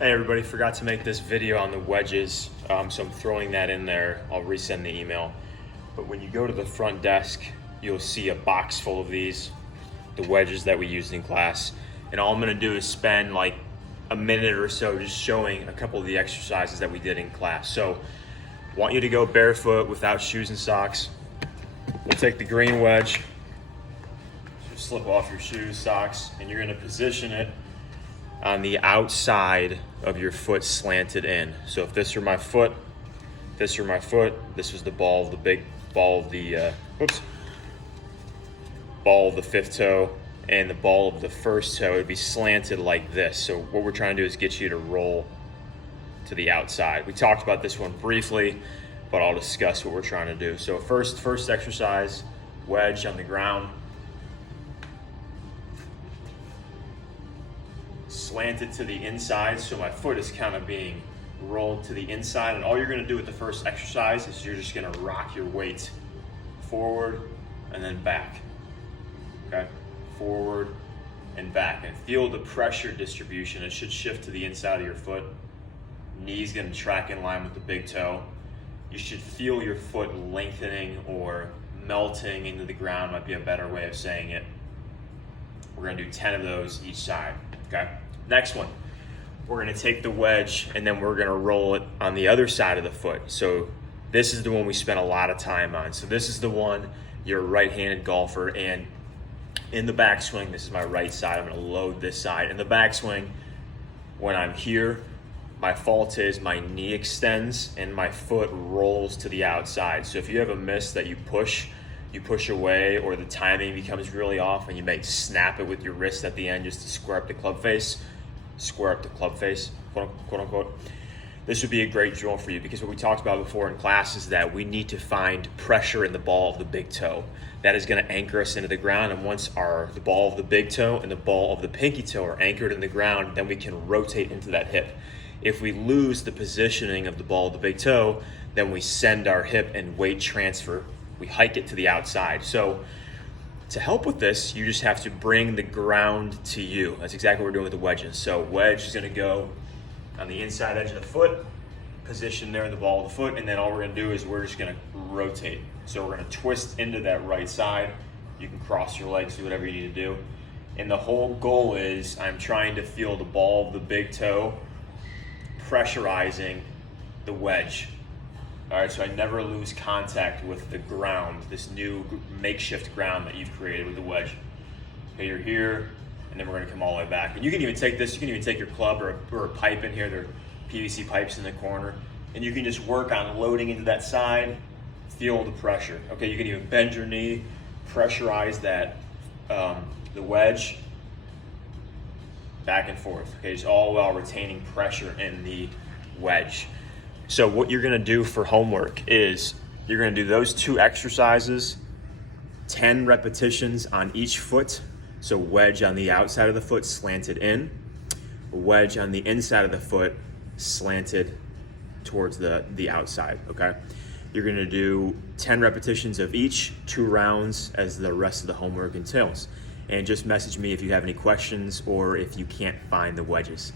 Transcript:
Hey everybody, forgot to make this video on the wedges, so I'm throwing that in there. I'll resend the email. But when you go to the front desk, you'll see a box full of these, the wedges that we used in class. And all I'm gonna do is spend like a minute or so just showing a couple of the exercises that we did in class. So I want you to go barefoot without shoes and socks. We'll take the green wedge, just slip off your shoes, socks, and you're gonna position it on the outside of your foot slanted in. So if this were my foot, this were my foot, this was the ball of the big ball of the, ball of the fifth toe, and the ball of the first toe, it'd be slanted like this. So what we're trying to do is get you to roll to the outside. We talked about this one briefly, but I'll discuss what we're trying to do. So first exercise, wedge on the ground, slanted to the inside, so my foot is kind of being rolled to the inside, and all you're going to do with the first exercise is you're just going to rock your weight forward and then back. Okay, forward and back, and feel the pressure distribution. It should shift to the inside of your foot. Knee's going to track in line with the big toe. You should feel your foot lengthening or melting into the ground, might be a better way of saying it. We're going to do 10 of those each side. Okay, next one, we're going to take the wedge and then we're going to roll it on the other side of the foot. So this is the one we spent a lot of time on. So this is the one, you're a right-handed golfer, and in the backswing, this is my right side, I'm going to load this side. In the backswing, when I'm here, my fault is my knee extends and my foot rolls to the outside. So if you have a miss that you push away, or the timing becomes really off and you may snap it with your wrist at the end just to square up the club face, quote unquote. This would be a great drill for you, because what we talked about before in class is that we need to find pressure in the ball of the big toe. That is going to anchor us into the ground, and once the ball of the big toe and the ball of the pinky toe are anchored in the ground, then we can rotate into that hip. If we lose the positioning of the ball of the big toe, then we send our hip and weight transfer. We hike it to the outside. So to help with this, you just have to bring the ground to you. That's exactly what we're doing with the wedges. So wedge is going to go on the inside edge of the foot, position there in the ball of the foot, and then all we're going to do is we're just going to rotate. So we're going to twist into that right side. You can cross your legs, do whatever you need to do. And the whole goal is I'm trying to feel the ball of the big toe pressurizing the wedge. All right, so I never lose contact with the ground, this new makeshift ground that you've created with the wedge. Okay, you're here, and then we're gonna come all the way back. And you can even take this, you can even take your club or a pipe in here, there are PVC pipes in the corner, and you can just work on loading into that side, feel the pressure. Okay, you can even bend your knee, pressurize that, the wedge, back and forth. Okay, just all while retaining pressure in the wedge. So what you're gonna do for homework is you're gonna do those two exercises, 10 repetitions on each foot. So wedge on the outside of the foot, slanted in, wedge on the inside of the foot, slanted towards the outside, okay? You're gonna do 10 repetitions of each, 2 rounds, as the rest of the homework entails. And just message me if you have any questions or if you can't find the wedges.